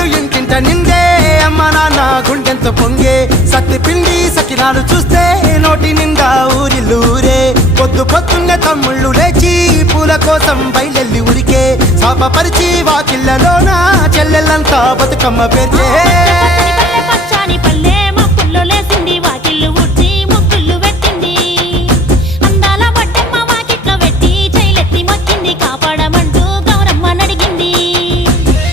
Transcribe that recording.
పండుగలు ఇంటింట నిందే అమ్మ నాన్న గుండెంతో పొంగే సత్తి పిండి సకినాలు చూస్తే నోటి నిండా ఊరిల్లూరే పొద్దు పొద్దున్నే తమ్ముళ్ళు లేచి పూల కోసం బయలెల్లి ఉరికే శాపపరిచి వాకిళ్ళలోన చెల్లెళ్ళంతా బతుకమ్మ పేర్చే